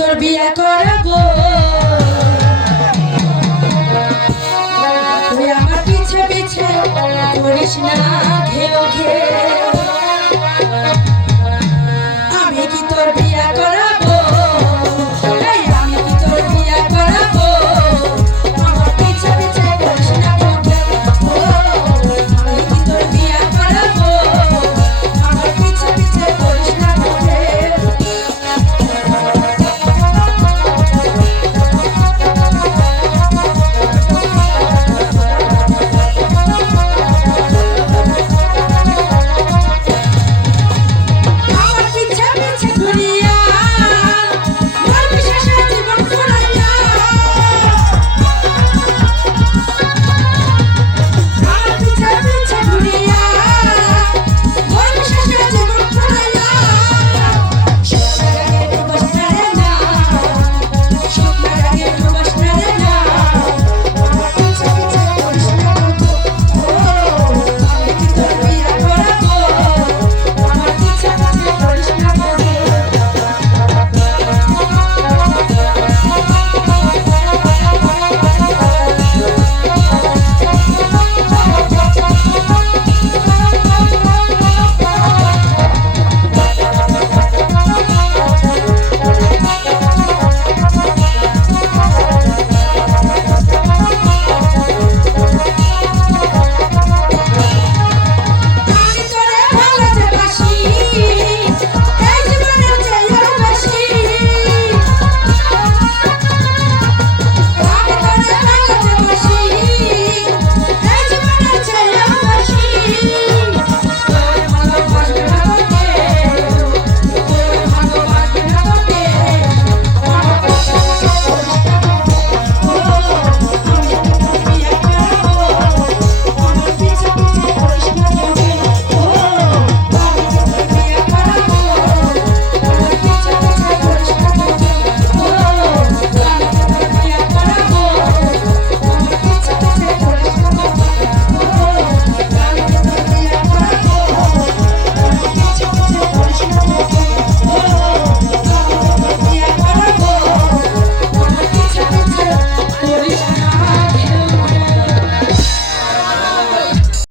তোর বিয়া করাবো। তুই আমার পিছে পিছে করিস না ঘেউ ঘে